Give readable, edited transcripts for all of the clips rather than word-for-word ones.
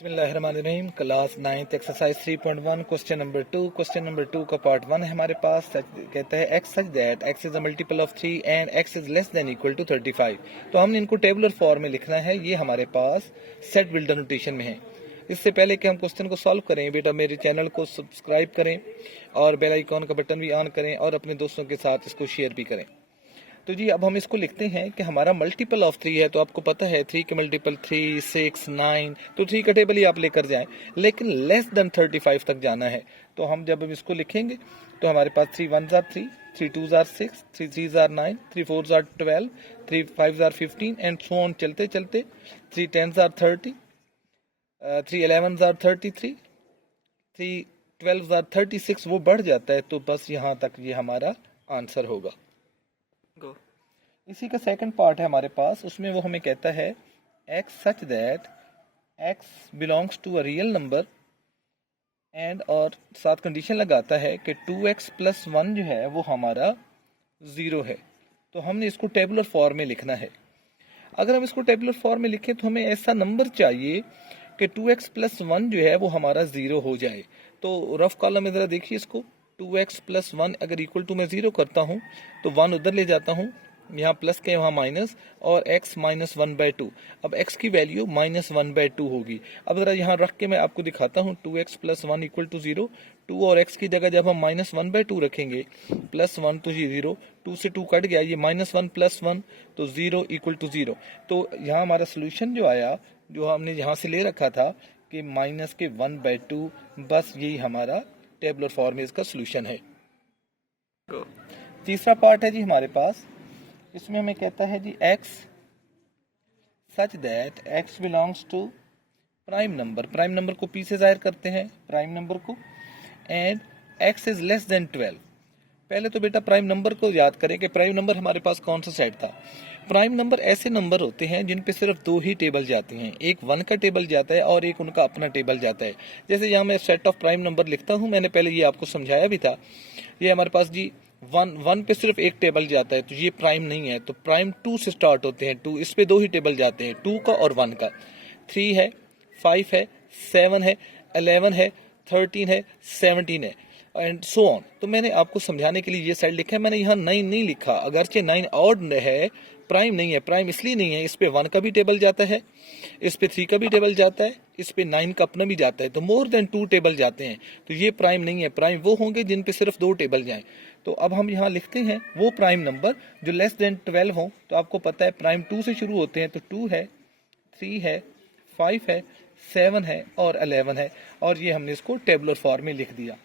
बिस्मिल्लाहिर्रहमानिर्रहीम। Class 9th exercise 3.1 question number 2 का part 1 है हमारे पास। कहता है X such that X is a multiple of 3 and X is less than equal to 35। तो हमने इनको टेबुलर फॉर्म में लिखना है। ये हमारे पास सेट बिल्डर नोटेशन में है। इससे पहले कि हम क्वेश्चन को सॉल्व करें, बेटा मेरे चैनल को सब्सक्राइब करें और बेल आइकॉन का बटन भी ऑन करें और अपने दोस्तों के साथ इसको शेयर भी करें। तो जी अब हम इसको लिखते हैं कि हमारा मल्टीपल ऑफ 3 है। तो आपको पता है 3 के मल्टीपल 3, 6, 9, तो 3 का टेबल ही आप लेकर जाएं, लेकिन लेस देन 35 तक जाना है। तो हम जब हम इसको लिखेंगे तो हमारे पास 3 1 jar 3, 3 2 jar 6, 3 3 jar 9, 3 4 jar 12, 3 5 jar 15 and so on चलते चलते 3 10 जार 30, 3 11 जार 33, 3 12 जार 36, वो बढ़ जाता है। तो बस यहाँ तक ये हमारा आंसर होगा। इसी का सेकंड पार्ट है हमारे पास। उसमें वो हमें कहता है X such that X belongs to a real number and, और साथ कंडीशन लगाता है कि 2x प्लस 1 जो है वो हमारा 0 है। तो हमने इसको टेबुलर फॉर्म में लिखना है। अगर हम इसको टेबुलर फॉर्म में लिखें तो हमें ऐसा नंबर चाहिए कि 2x प्लस 1 जो है वो हमारा 0 हो जाए। तो रफ कॉलम में ज़रा देखिए इसको। 2x प्लस 1 अगर इक्वल टू मैं 0 करता हूँ तो 1 उधर ले जाता हूँ, यहाँ प्लस के वहाँ माइनस, और x माइनस 1/2। अब x की वैल्यू माइनस 1/2 होगी। अब जरा यहाँ रख के मैं आपको दिखाता हूँ 2x प्लस 1 इक्वल टू 0। 2 और x की जगह जब हम माइनस 1/2 रखेंगे, प्लस 1 तो ये 0, 2 से 2 कट गया, ये माइनस 1 प्लस 1 तो 0 इक्वल टू 0। तो यहाँ हमारा सोल्यूशन जो आया, जो हमने यहाँ से ले रखा था कि माइनस के 1/2, बस यही हमारा टेबुलर फॉर्म में इसका सोल्यूशन है। तीसरा पार्ट है जी हमारे पास। इसमें हमें कहता है जी X such that X belongs to prime number. Prime number को पी से जाहिर करते हैं, प्राइम नंबर को, and X is less than 12। पहले तो बेटा प्राइम नंबर को याद करें कि प्राइम नंबर हमारे पास कौन सा सेट था। प्राइम नंबर ऐसे नंबर होते हैं जिन पे सिर्फ 2 ही टेबल जाते हैं, एक 1 का टेबल जाता है और एक उनका अपना टेबल जाता है। जैसे यहाँ मैं सेट ऑफ प्राइम नंबर लिखता हूँ, मैंने पहले ये आपको समझाया भी था। ये हमारे पास जी 1 पे सिर्फ एक टेबल जाता है, तो ये प्राइम नहीं है। तो प्राइम 2 से स्टार्ट होते हैं, 2, इस पे 2 ही टेबल जाते हैं, 2 का और 1 का। 3 है, 5 है, 7 है, 11 है, 13 है, 17 है एंड सो ऑन। तो मैंने आपको समझाने के लिए ये साइड लिखा है, मैंने यहाँ 9 नहीं लिखा। अगरचे 9 ऑड है, प्राइम नहीं है। प्राइम इसलिए नहीं है, इस पे 1 का भी टेबल जाता है, इस पे 3 का भी टेबल जाता है, इस पे 9 का अपना भी जाता है, तो मोर देन 2 टेबल जाते हैं। तो ये प्राइम नहीं है। प्राइम वो होंगे जिन पे सिर्फ 2 टेबल जाएं। तो अब हम यहाँ लिखते हैं वो प्राइम नंबर जो लेस देन 12 हो। तो आपको पता है प्राइम 2 से शुरू होते हैं, तो 2 है, 3 है, 5 है, 7 है और 11 है, और ये हमने इसको टेबुलर फॉर्म में लिख दिया।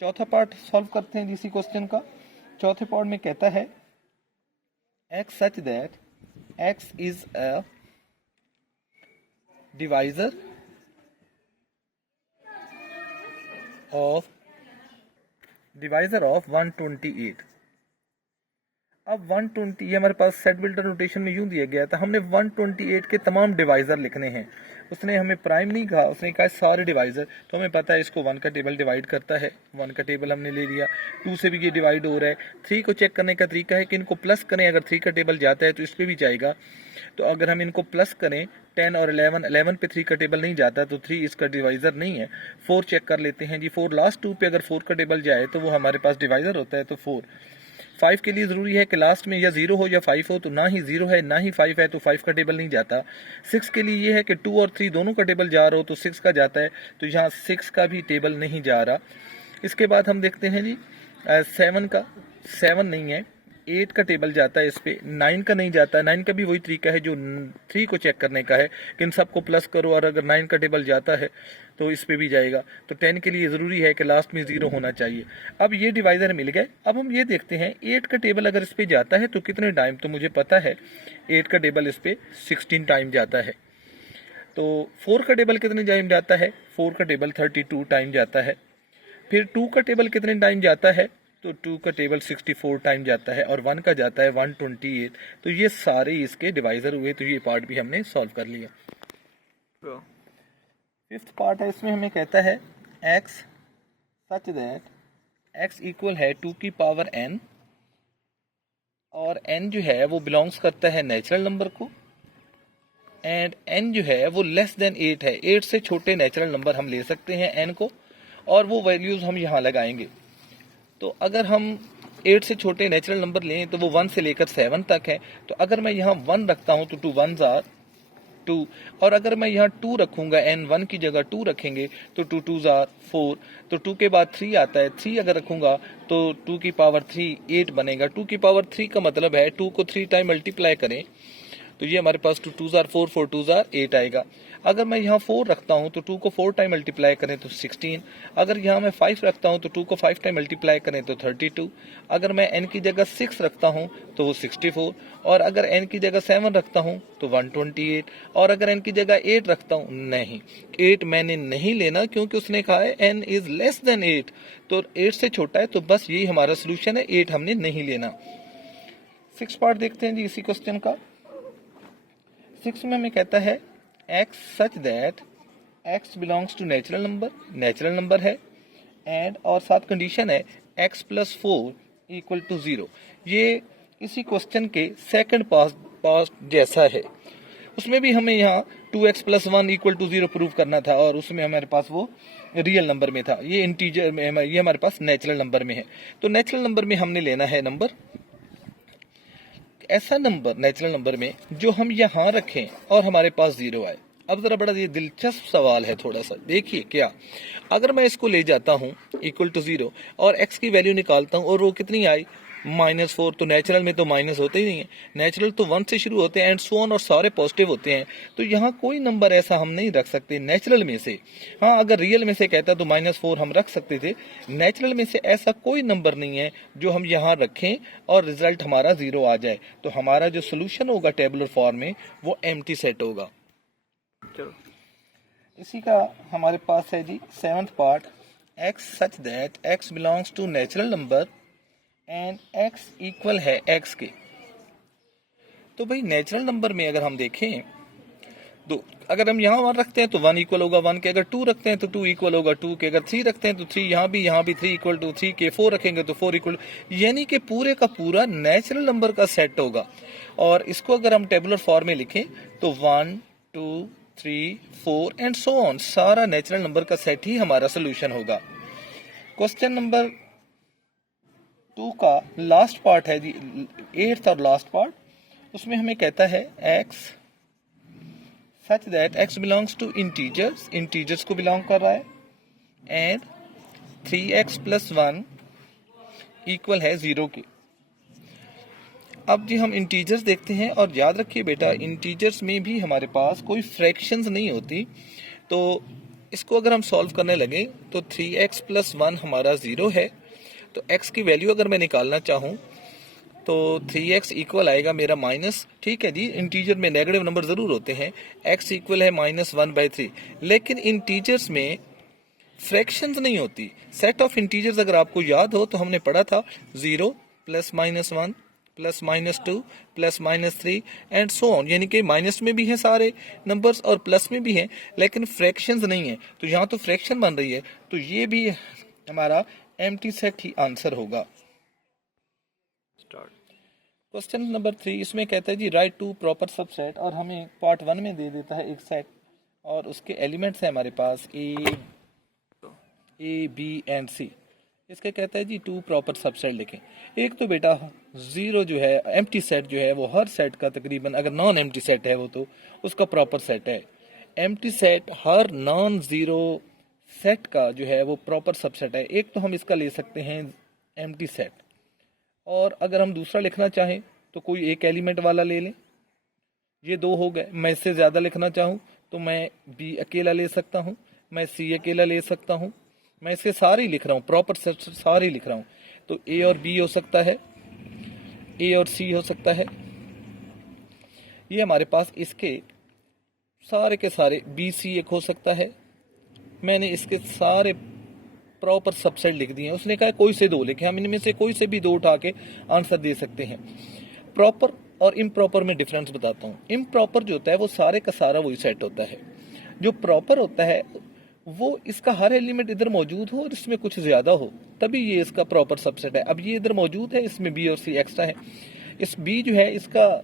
चौथा पार्ट सॉल्व करते हैं इसी क्वेश्चन का। चौथे पार्ट में कहता है X such that X is a divisor of 128। अब 120 ये हमारे पास सेट बिल्डर नोटेशन में यूं दिया गया था। हमने 128 के तमाम डिवाइजर लिखने हैं। उसने हमें प्राइम नहीं कहा, उसने कहा सारे डिवाइजर। तो हमें पता है इसको 1 का टेबल डिवाइड करता है, 1 का टेबल हमने ले लिया। 2 से भी ये डिवाइड हो रहा है। 3 को चेक करने का तरीका है कि इनको प्लस करें, अगर 3 का टेबल जाता है तो इस पर भी जाएगा। तो अगर हम इनको प्लस करें 10 और 11 पे 3 का टेबल नहीं जाता तो 3 इसका डिवाइजर नहीं है। 4 चेक कर लेते हैं जी, 4 लास्ट 2 पे अगर 4 का टेबल जाए तो वो हमारे पास डिवाइजर होता है, तो 4। 5 के लिए ज़रूरी है कि लास्ट में या 0 हो या 5 हो, तो ना ही 0 है ना ही 5 है, तो 5 का टेबल नहीं जाता। 6 के लिए ये है कि 2 और 3 दोनों का टेबल जा रहा हो तो 6 का जाता है, तो यहाँ 6 का भी टेबल नहीं जा रहा। इसके बाद हम देखते हैं जी 7 का, 7 नहीं है। 8 का टेबल जाता है, इस पे 9 का नहीं जाता। 9 का भी वही तरीका है जो 3 को चेक करने का है कि इन सबको प्लस करो, और अगर 9 का टेबल जाता है तो इस पे भी जाएगा। तो 10 के लिए ज़रूरी है कि लास्ट में 0 होना चाहिए। अब ये डिवाइजर मिल गए। अब हम ये देखते हैं 8 का टेबल अगर इस पे जाता है तो कितने टाइम, तो मुझे पता है 8 का टेबल इस पे 16 टाइम जाता है। तो 4 का टेबल कितने टाइम जाता है, 4 का टेबल 32 टाइम जाता है। फिर 2 का टेबल कितने टाइम जाता है, तो 2 का टेबल 64 टाइम जाता है, और 1 का जाता है 128। तो ये सारे इसके डिवाइजर हुए। तो ये पार्ट भी हमने सॉल्व कर लिया। फिफ्थ पार्ट है, इसमें हमें कहता है X such that x equal है 2 की पावर n, और n जो है वो बिलोंग्स करता है नेचुरल नंबर को, एंड n जो है वो लेस देन 8 है, 8 से छोटे नेचुरल नंबर हम ले सकते हैं n को, और वो वैल्यूज हम यहाँ लगाएंगे। तो अगर हम 8 से छोटे नेचुरल नंबर लें तो वो 1 से लेकर 7 तक है। तो अगर मैं यहाँ 1 रखता हूँ तो 2 1s आर 2, और अगर मैं यहाँ 2 रखूंगा, n 1 की जगह 2 रखेंगे तो 2 2s आर 4, तो 2 के बाद 3 आता है, 3 अगर रखूंगा तो 2 की पावर 3 8 बनेगा। 2 की पावर 3 का मतलब है 2 को 3 टाइम मल्टीप्लाई करें तो ये हमारे पास 2 2s आर 4 4 2s आर 8 आएगा। अगर मैं यहाँ 4 रखता हूँ तो 2 को 4 टाइम मल्टीप्लाई करें तो 16, अगर यहाँ मैं 5 रखता हूँ तो 2 को 5 टाइम मल्टीप्लाई करें तो 32, अगर मैं n की जगह 6 रखता हूँ तो वो 64, और अगर n की जगह 7 रखता हूँ तो 128, और अगर n की जगह 8 रखता हूँ, नहीं 8 मैंने नहीं लेना क्योंकि उसने कहा है n इज लेस देन 8, तो 8 से छोटा है, तो बस यही हमारा सोल्यूशन है, 8 हमने नहीं लेना। 6 पार्ट देखते हैं जी इसी क्वेश्चन का। 6 में हमें कहता है x such that x belongs to natural number है, एंड और साथ कंडीशन है x प्लस 4 इक्वल टू 0। ये इसी क्वेश्चन के सेकंड पार्ट जैसा है। उसमें भी हमें यहाँ 2x plus 1 equal to 0 prove करना था, और उसमें हमारे पास वो रियल नंबर में था, ये इंटीजर में, ये हमारे पास नेचुरल नंबर में है। तो नेचुरल नंबर में हमने लेना है नंबर, ऐसा नंबर नेचुरल नंबर में जो हम यहाँ रखें और हमारे पास 0 आए। अब जरा बड़ा ये दिलचस्प सवाल है, थोड़ा सा देखिए क्या, अगर मैं इसको ले जाता हूँ इक्वल टू 0 और x की वैल्यू निकालता हूँ और वो कितनी आई -4, तो नेचुरल में तो माइनस होते ही नहीं है, नेचुरल तो 1 से शुरू होते हैं एंड सो ऑन, और सारे पॉजिटिव होते हैं। तो यहाँ कोई नंबर ऐसा हम नहीं रख सकते नेचुरल में से। हाँ, अगर रियल में से कहता तो -4 हम रख सकते थे, नेचुरल में से ऐसा कोई नंबर नहीं है जो हम यहाँ रखें और रिजल्ट हमारा 0 आ जाए। तो हमारा जो सोल्यूशन होगा टेबुलर फॉर्म में वो एम्प्टी सेट होगा। चलो इसी का हमारे पास है G 7th part, x such that x belongs to natural number and x equal है x के। तो भाई नेचुरल नंबर में अगर हम देखें तो अगर हम यहाँ 1 रखते हैं तो 1 इक्वल होगा 1 के, अगर 2 रखते हैं तो 2 इक्वल होगा 2 के, अगर 3 रखते हैं तो 3 यहाँ भी 3 इक्वल टू 3 के, 4 रखेंगे तो 4 इक्वल, यानी कि पूरे का पूरा नेचुरल नंबर का सेट होगा। और इसको अगर हम टेबुलर फॉर्म में लिखें तो 1 2 3 4 एंड सो ऑन, सारा नेचुरल नंबर का सेट ही हमारा सोल्यूशन होगा। क्वेश्चन नंबर 2 का लास्ट पार्ट है जी 8th और लास्ट पार्ट, उसमें हमें कहता है x such that x belongs to integers को बिलोंग कर रहा है, एंड 3x प्लस 1 इक्वल है 0 के। अब जी हम इंटीजर्स देखते हैं, और याद रखिए बेटा इंटीजर्स में भी हमारे पास कोई फ्रैक्शंस नहीं होती। तो इसको अगर हम सॉल्व करने लगे तो 3x प्लस 1 हमारा 0 है, तो x की वैल्यू अगर मैं निकालना चाहूँ तो 3x इक्वल आएगा मेरा माइनस, ठीक है जी, इंटीजर में नेगेटिव नंबर जरूर होते हैं, x इक्वल है -1/3, लेकिन इंटीजर्स में फ्रैक्शंस नहीं होती। सेट ऑफ इंटीजर्स अगर आपको याद हो तो हमने पढ़ा था 0 plus -1 plus -2 plus -3 and so on, यानी कि माइनस में भी है सारे नंबर्स और प्लस में भी हैं, लेकिन फ्रैक्शंस नहीं है। तो यहाँ तो फ्रैक्शन बन रही है, तो ये भी हमारा एम्प्टी सेट ही आंसर होगा। क्वेश्चन नंबर 3, इसमें कहता है जी राइट टू प्रॉपर सबसेट, और हमें पार्ट 1 में दे देता है एक सेट और उसके एलिमेंट्स हैं हमारे पास ए बी एंड सी। इसके कहता है जी 2 प्रॉपर सबसेट लिखें। एक तो बेटा 0 जो है एम्प्टी सेट जो है वो हर सेट का तकरीबन, अगर नॉन एम्प्टी सेट है वो तो उसका प्रॉपर सेट है। एम्प्टी सेट हर नॉन 0 सेट का जो है वो प्रॉपर सबसेट है। एक तो हम इसका ले सकते हैं एम्प्टी सेट, और अगर हम दूसरा लिखना चाहें तो कोई एक एलिमेंट वाला ले लें, ये 2 हो गए। मैं इससे ज़्यादा लिखना चाहूँ तो मैं बी अकेला ले सकता हूँ, मैं सी अकेला ले सकता हूँ, मैं इसके सारे ही लिख रहा हूँ, प्रॉपर सेट सारे ही लिख रहा हूँ। तो ए और बी हो सकता है, ए और सी हो सकता है, ये हमारे पास इसके सारे के सारे बी सी एक हो सकता है। मैंने इसके सारे प्रॉपर सबसेट लिख दिए हैं। उसने कहा कोई से 2 लिखे, हम इनमें से कोई से भी 2 उठा के आंसर दे सकते हैं। प्रॉपर और इम्प्रॉपर में डिफरेंस बताता हूँ। इम्प्रॉपर जो होता है वो सारे का सारा वही सेट होता है, जो प्रॉपर होता है वो इसका हर एलिमेंट इधर मौजूद हो और इसमें कुछ ज्यादा हो, तभी ये इसका प्रॉपर सबसेट है। अब ये इधर मौजूद है, इसमें बी और सी एक्स्ट्रा है। इस बी जो है इसका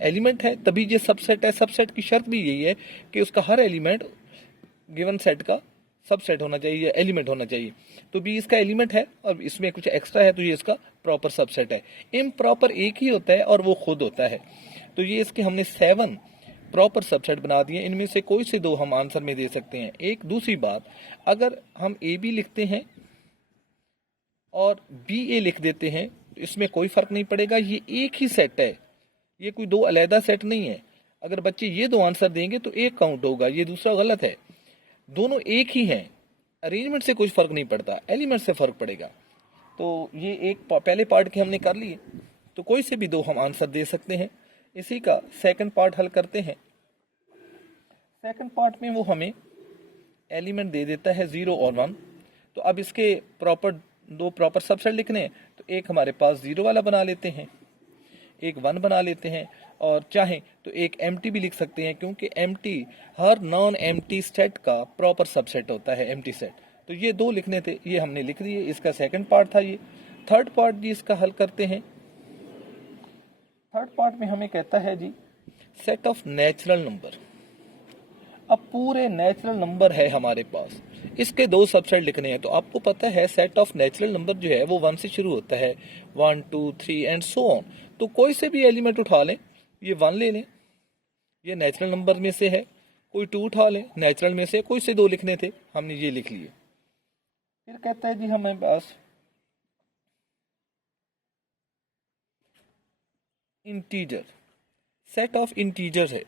एलिमेंट है तभी ये सबसेट है। सबसेट की शर्त भी यही है कि उसका हर एलिमेंट गिवन सेट का सबसेट होना चाहिए या एलिमेंट होना चाहिए। तो बी इसका एलिमेंट है और इसमें कुछ एक्स्ट्रा है तो ये इसका प्रॉपर सबसेट है। इम्प्रॉपर एक ही होता है और वो खुद होता है। तो ये इसके हमने 7 प्रॉपर सबसेट बना दिए। इनमें से कोई से 2 हम आंसर में दे सकते हैं। एक दूसरी बात, अगर हम ए बी लिखते हैं और बी ए लिख देते हैं तो इसमें कोई फर्क नहीं पड़ेगा, ये एक ही सेट है, ये कोई 2 अलहदा सेट नहीं है। अगर बच्चे ये 2 आंसर देंगे तो एक काउंट होगा, ये दूसरा गलत है। दोनों एक ही हैं, अरेंजमेंट से कुछ फर्क नहीं पड़ता, एलिमेंट से फर्क पड़ेगा। तो ये एक पहले पार्ट के हमने कर लिए, तो कोई से भी 2 हम आंसर दे सकते हैं। इसी का सेकंड पार्ट हल करते हैं। सेकंड पार्ट में वो हमें एलिमेंट दे देता है 0 और 1। तो अब इसके दो प्रॉपर सबसेट लिखने हैं, तो एक हमारे पास 0 वाला बना लेते हैं, एक 1 बना लेते हैं, और चाहें तो एक एम्प्टी भी लिख सकते हैं, क्योंकि एम्प्टी हर नॉन एम्प्टी सेट का प्रॉपर सबसेट होता है, एम्प्टी सेट। तो ये 2 लिखने थे, ये हमने लिख दिए। इसका सेकंड पार्ट था ये। थर्ड पार्ट जी इसका हल करते हैं। थर्ड पार्ट में हमें कहता है जी सेट ऑफ नेचुरल नंबर। अब पूरे नेचुरल नंबर है हमारे पास, इसके 2 सबसेट लिखने हैं। तो आपको पता है सेट ऑफ नेचुरल नंबर जो है वो 1 से शुरू होता है, 1 2 3 एंड सो ऑन। तो कोई से भी एलिमेंट उठा लें, ये 1 ले लें, ये नेचुरल नंबर में से है, कोई 2 उठा लें, नेचुरल में से कोई से 2 लिखने थे, हमने ये लिख लिए। फिर कहता है जी हमारे पास इंटीजर, सेट ऑफ इंटीजर्स है।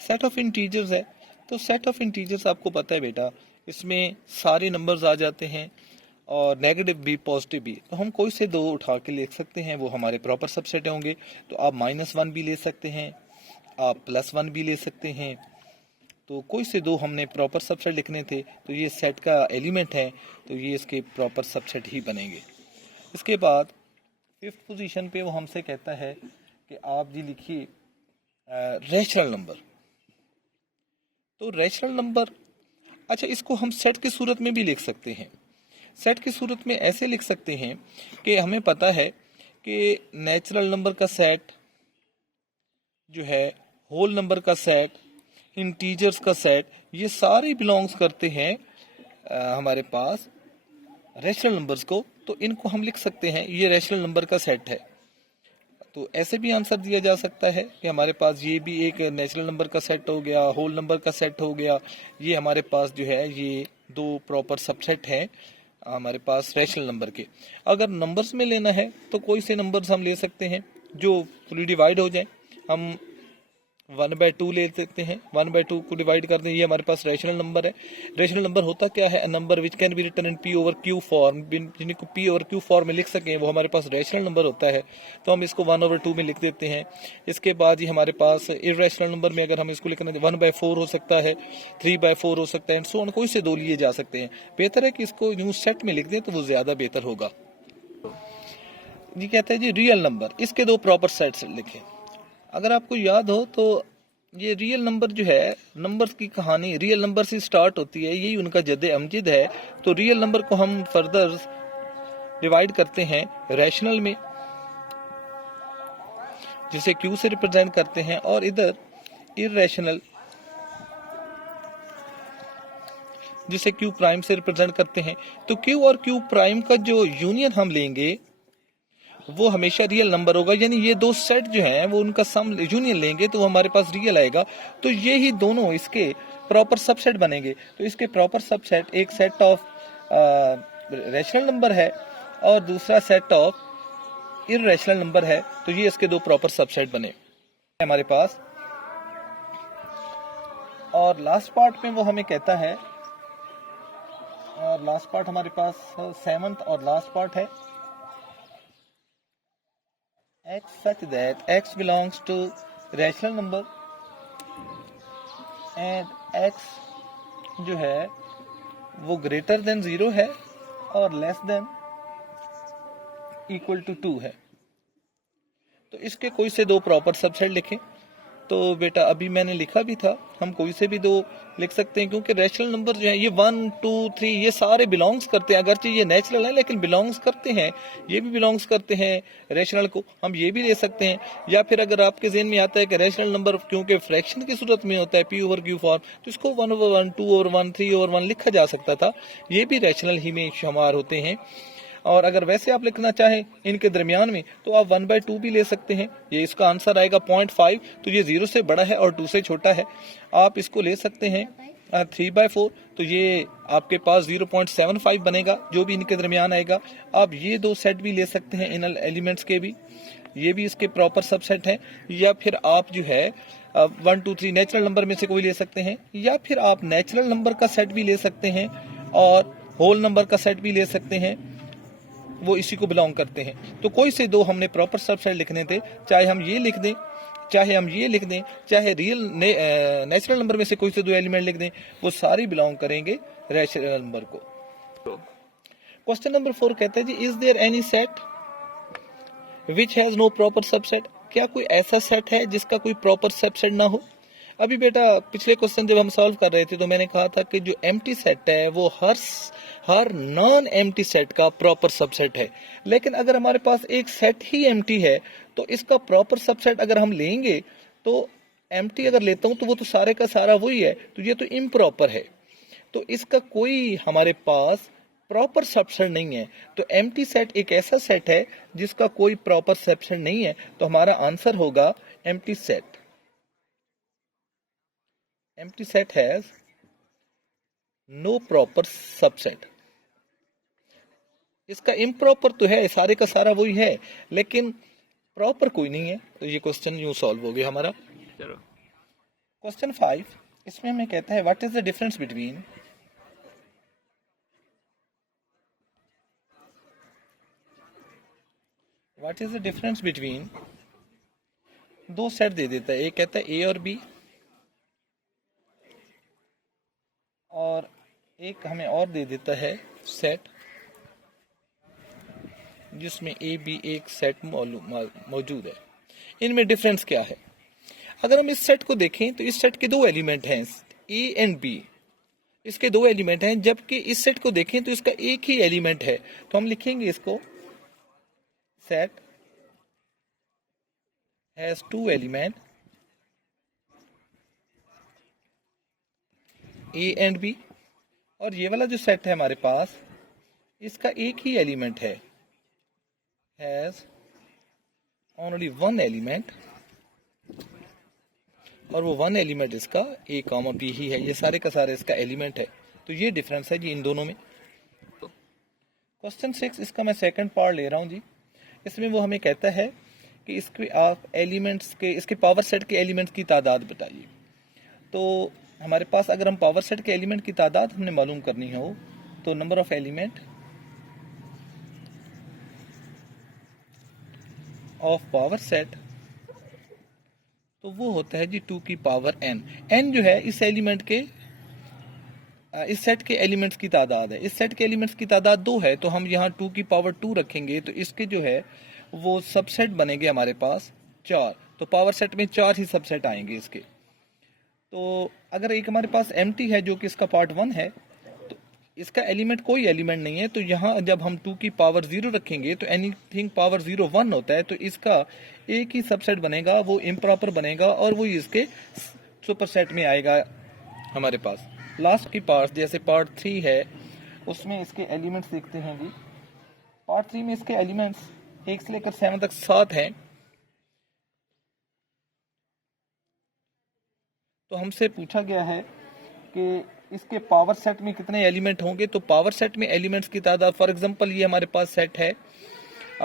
सेट ऑफ इंटीजर्स है तो सेट ऑफ इंटीजर्स आपको पता है बेटा, इसमें सारे नंबर्स आ जाते हैं और नेगेटिव भी पॉजिटिव भी। तो हम कोई से 2 उठा के लिख सकते हैं, वो हमारे प्रॉपर सबसेट होंगे। तो आप -1 भी ले सकते हैं, आप +1 भी ले सकते हैं। तो कोई से 2 हमने प्रॉपर सबसेट लिखने थे, तो ये सेट का एलिमेंट है, तो ये इसके प्रॉपर सबसेट ही बनेंगे। इसके बाद 5th पोजीशन पे वो हमसे कहता है कि आप जी लिखिए रैशनल नंबर। तो रैशनल नंबर, अच्छा इसको हम सेट की सूरत में भी लिख सकते हैं। सेट की सूरत में ऐसे लिख सकते हैं कि हमें पता है कि नेचुरल नंबर का सेट जो है, होल नंबर का सेट, इंटीजर्स का सेट, ये सारे बिलोंग्स करते हैं हमारे पास रैशनल नंबर्स को। तो इनको हम लिख सकते हैं ये रैशनल नंबर का सेट है। तो ऐसे भी आंसर दिया जा सकता है कि हमारे पास ये भी एक नेचुरल नंबर का सेट हो गया, होल नंबर का सेट हो गया। ये हमारे पास जो है ये 2 प्रॉपर सबसेट हैं हमारे पास रैशनल नंबर के। अगर नंबर्स में लेना है तो कोई से नंबर्स हम ले सकते हैं जो फुली डिवाइड हो जाए। हम 1/2 ले सकते हैं, 1/2 को डिवाइड कर दें, ये हमारे पास रैशनल नंबर है। रैशनल नंबर होता क्या है? Number which can be written in P/Q form, जिनको P/Q फॉर्म में लिख सकें वो हमारे पास रैशनल नंबर होता है। तो हम इसको 1/2 में लिख देते हैं। इसके बाद ही हमारे पास इर्रेशनल नंबर में अगर हम इसको लिखना 1/4 हो सकता है, 3/4 हो सकता है, एंड सो ऑन, कोई से 2 लिए जा सकते हैं। बेहतर है कि इसको न्यू सेट में लिख दें तो वो ज्यादा बेहतर होगा। जी कहते हैं जी रियल नंबर, इसके 2 प्रॉपर सेट्स लिखें। अगर आपको याद हो तो ये रियल नंबर जो है, नंबर्स की कहानी रियल नंबर से स्टार्ट होती है, यही उनका जद्दे अमजद है। तो रियल नंबर को हम फर्दर डिवाइड करते हैं रैशनल में, जिसे Q से रिप्रेजेंट करते हैं, और इधर इररेशनल जिसे Q प्राइम से रिप्रेजेंट करते हैं। तो Q और Q प्राइम का जो यूनियन हम लेंगे वो हमेशा रियल नंबर होगा, यानी ये 2 सेट जो हैं वो उनका सम यूनियन लेंगे तो हमारे पास रियल आएगा। तो ये ही दोनों इसके प्रॉपर सबसेट बनेंगे। तो इसके प्रॉपर सबसेट एक सेट ऑफ रैशनल नंबर है और दूसरा सेट ऑफ इररेशनल नंबर है। तो ये इसके 2 प्रॉपर सबसेट बने हमारे पास। और लास्ट पार्ट में वो हमें कहता है, और लास्ट पार्ट हमारे पास 7th और लास्ट पार्ट है, x such that x belongs to rational number and x जो है वो ग्रेटर देन 0 है और लेस देन इक्वल टू 2 है। तो इसके कोई से 2 प्रॉपर सबसेट लिखें। तो बेटा अभी मैंने लिखा भी था, हम कोई से भी दो लिख सकते हैं, क्योंकि रैशनल नंबर जो है ये 1 2 3 ये सारे बिलोंग्स करते हैं, अगरचे ये नेचुरल है लेकिन बिलोंग्स करते हैं, ये भी बिलोंग्स करते हैं रैशनल को, हम ये भी ले सकते हैं। या फिर अगर आपके ज़हन में आता है कि रैशनल नंबर क्योंकि फ्रैक्शन की सूरत में होता है P ओवर Q फॉर्म, तो इसको 1/1 2/1 3/1 लिखा जा सकता था, ये भी रैशनल ही में शुमार होते हैं। और अगर वैसे आप लिखना चाहें इनके दरमियान में तो आप 1/2 भी ले सकते हैं, ये इसका आंसर आएगा 0.5, तो ये 0 से बड़ा है और 2 से छोटा है। आप इसको ले सकते हैं 3/4, तो ये आपके पास 0.75 बनेगा जो भी इनके दरमियान आएगा। आप ये दो सेट भी ले सकते हैं इन एलिमेंट्स के भी, ये भी इसके प्रॉपर सबसेट हैं। या फिर आप जो है 1 2 3 नेचुरल नंबर में से कोई ले सकते हैं, या फिर आप नेचुरल नंबर का सेट भी ले सकते हैं और होल नंबर का सेट भी ले सकते हैं, वो इसी को बिलोंग करते हैं। तो कोई से दो हमने प्रॉपर सबसेट लिखने थे, चाहे हम ये लिख दें चाहे हम ये लिख दें, चाहे रियल नेचुरल नंबर में से कोई से दो एलिमेंट लिख दें, वो सारे बिलोंग करेंगे रैशनल नंबर को। क्वेश्चन नंबर 4 कहता है जी, is there any set which has no proper subset? क्या कोई ऐसा सेट है जिसका कोई प्रॉपर सबसेट ना हो? अभी बेटा पिछले क्वेश्चन जब हम सॉल्व कर रहे थे तो मैंने कहा था कि जो एम्प्टी सेट है वो हर नॉन एम्प्टी सेट का प्रॉपर सबसेट है। लेकिन अगर हमारे पास एक सेट ही एम्प्टी है तो इसका प्रॉपर सबसेट अगर हम लेंगे तो एम्प्टी अगर लेता हूं तो वो तो सारे का सारा वही है, तो ये तो इम्प्रॉपर है, तो इसका कोई हमारे पास प्रॉपर सबसेट नहीं है। तो एम्प्टी सेट एक ऐसा सेट है जिसका कोई प्रॉपर सबसेट नहीं है, तो हमारा आंसर होगा empty set. Empty set has no proper subset. इसका इम्प्रॉपर तो है, सारे का सारा वही है, लेकिन प्रॉपर कोई नहीं है। तो ये क्वेश्चन यूं सॉल्व हो गया हमारा। चलो क्वेश्चन 5, इसमें हमें कहता है what is the difference between दो सेट दे देता है, एक कहता है ए और बी, और एक हमें और दे देता है सेट जिसमें ए बी एक सेट मौजूद है। इनमें डिफरेंस क्या है? अगर हम इस सेट को देखें तो इस सेट के दो एलिमेंट हैं ए एंड बी, इसके दो एलिमेंट हैं, जबकि इस सेट को देखें तो इसका एक ही एलिमेंट है। तो हम लिखेंगे इसको set has two element A and B, और ये वाला जो सेट है हमारे पास इसका एक ही एलिमेंट है, हैज ओनली वन एलिमेंट, और वो वन एलिमेंट इसका ए कॉमा बी ही है, ये सारे का सारे इसका एलिमेंट है। तो ये डिफरेंस है जी इन दोनों में। क्वेश्चन 6, इसका मैं सेकंड पार्ट ले रहा हूँ जी। इसमें वो हमें कहता है कि इसके आप एलिमेंट्स के, इसके पावर सेट के एलिमेंट्स की तादाद बताइए। तो हमारे पास अगर हम पावर सेट के एलिमेंट की तादाद हमने मालूम करनी हो तो number of element of power set, तो वो होता है जी 2 की पावर n। n जो है इस एलिमेंट के इस सेट के एलिमेंट्स की तादाद है। इस सेट के एलिमेंट्स की तादाद 2 है, तो हम यहाँ 2 की पावर 2 रखेंगे, तो इसके जो है वो सबसेट बनेंगे हमारे पास 4। तो पावर सेट में 4 ही सबसेट आएंगे इसके। तो अगर एक हमारे पास एम्प्टी है जो कि इसका पार्ट 1 है, तो इसका एलिमेंट कोई एलिमेंट नहीं है, तो यहाँ जब हम 2 की पावर 0 रखेंगे तो एनीथिंग पावर 0 1 होता है, तो इसका एक ही सबसेट बनेगा, वो इम्प्रॉपर बनेगा और वो इसके सुपरसेट में आएगा हमारे पास। लास्ट की पार्ट जैसे पार्ट 3 है उसमें इसके एलिमेंट्स देखते हैं जी। पार्ट 3 में इसके एलिमेंट्स 1 से लेकर 7 तक 7 हैं। तो हमसे पूछा गया है कि इसके पावर सेट में कितने एलिमेंट होंगे। तो पावर सेट में एलिमेंट्स की तादाद, फॉर एग्जांपल ये हमारे पास सेट है,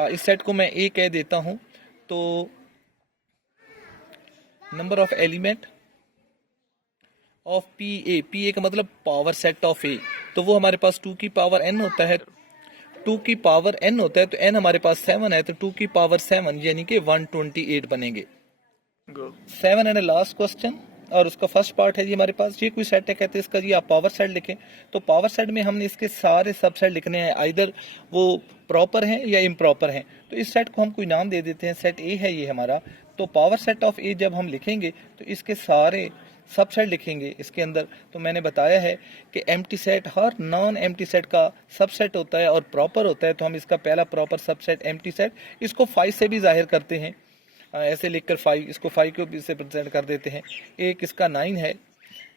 इस सेट को मैं ए कह देता हूं, तो number of element of P A का मतलब पावर सेट ऑफ ए, तो वो हमारे पास 2 की पावर n होता है। 2 की पावर n होता है, तो n हमारे पास 7 है, तो 2 की पावर 7 यानी कि 128 बनेंगे। 7 एंड लास्ट क्वेश्चन, और उसका फर्स्ट पार्ट है जी हमारे पास, ये कोई सेट है, कहते हैं इसका जी आप पावर सेट लिखें। तो पावर सेट में हमने इसके सारे सबसेट लिखने हैं, आइदर वो प्रॉपर हैं या इम्प्रॉपर हैं। तो इस सेट को हम कोई नाम दे देते हैं, सेट ए है ये हमारा, तो पावर सेट ऑफ ए जब हम लिखेंगे तो इसके सारे सबसेट लिखेंगे इसके अंदर। तो मैंने बताया है कि एम्प्टी सेट हर नॉन एम्प्टी सेट का सबसेट होता है और प्रॉपर होता है। तो हम इसका पहला प्रॉपर सबसेट एम्प्टी सेट, इसको 5 से भी जाहिर करते हैं, ऐसे लिखकर 5, इसको 5 को भी से प्रेजेंट कर देते हैं। एक इसका 9 है,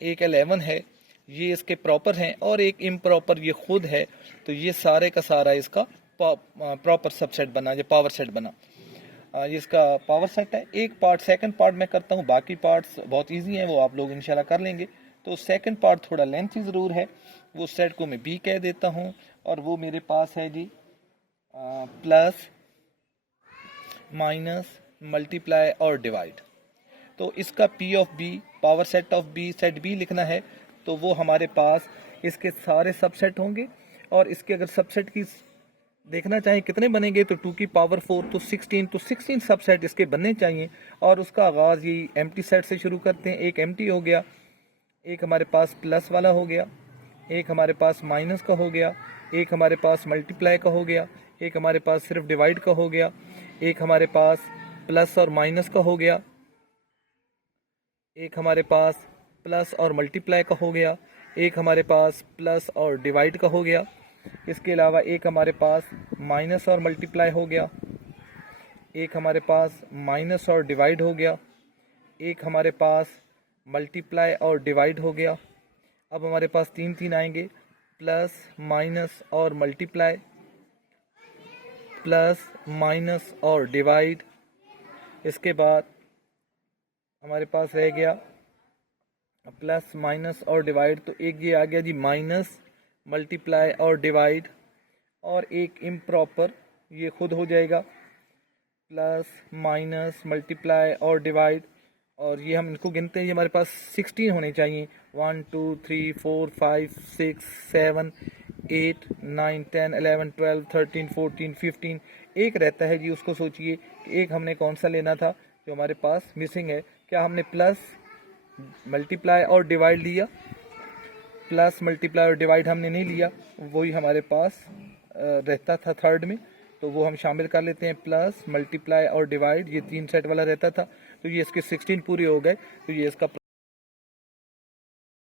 एक 11 है, ये इसके प्रॉपर हैं, और एक इम्प्रॉपर ये खुद है। तो ये सारे का सारा इसका प्रॉपर सबसेट बना, ये पावर सेट बना। ये इसका पावर सेट है। एक पार्ट सेकंड पार्ट में करता हूँ, बाकी पार्ट्स बहुत इजी हैं, वो आप लोग इंशाल्लाह कर लेंगे। तो सेकंड पार्ट थोड़ा लेंथी ज़रूर है। वो सेट को मैं बी कह देता हूँ, और वो मेरे पास है जी प्लस माइनस मल्टीप्लाई और डिवाइड। तो इसका P of B, power set of B, set B लिखना है। तो वो हमारे पास इसके सारे सबसेट होंगे, और इसके अगर सबसेट की देखना चाहें कितने बनेंगे तो 2 की पावर 4 तो 16, तो 16 सबसेट इसके बनने चाहिए। और उसका आगाज़ यही एम्प्टी सेट से शुरू करते हैं। एक एम्प्टी हो गया, एक हमारे पास प्लस वाला हो गया, एक हमारे पास माइनस का हो गया, एक हमारे पास मल्टीप्लाई का हो गया, एक हमारे पास सिर्फ डिवाइड का हो गया, एक हमारे पास प्लस और माइनस का हो गया, एक हमारे पास प्लस और मल्टीप्लाई का हो गया, एक हमारे पास प्लस और डिवाइड का हो गया। इसके अलावा एक हमारे पास माइनस और मल्टीप्लाई हो गया, एक हमारे पास माइनस और डिवाइड हो गया, एक हमारे पास मल्टीप्लाई और डिवाइड हो गया। अब हमारे पास 3 आएंगे, प्लस माइनस और मल्टीप्लाई, प्लस माइनस और डिवाइड। इसके बाद हमारे पास रह गया प्लस माइनस और डिवाइड। तो एक ये आ गया जी माइनस मल्टीप्लाई और डिवाइड, और एक इम्प्रॉपर ये खुद हो जाएगा प्लस माइनस मल्टीप्लाई और डिवाइड। और ये हम इनको गिनते हैं, ये हमारे पास 16 होने चाहिए। 1 2 3 4 5 6 7 8 9 10 11 12 13 14 15। एक रहता है जी, उसको सोचिए कि एक हमने कौन सा लेना था जो हमारे पास मिसिंग है। क्या हमने प्लस मल्टीप्लाई और डिवाइड लिया? प्लस मल्टीप्लाई और डिवाइड हमने नहीं लिया, वही हमारे पास रहता था थर्ड में, तो वो हम शामिल कर लेते हैं। प्लस मल्टीप्लाई और डिवाइड, ये 3 सेट वाला रहता था। तो ये इसके 16 पूरे हो गए, तो ये इसका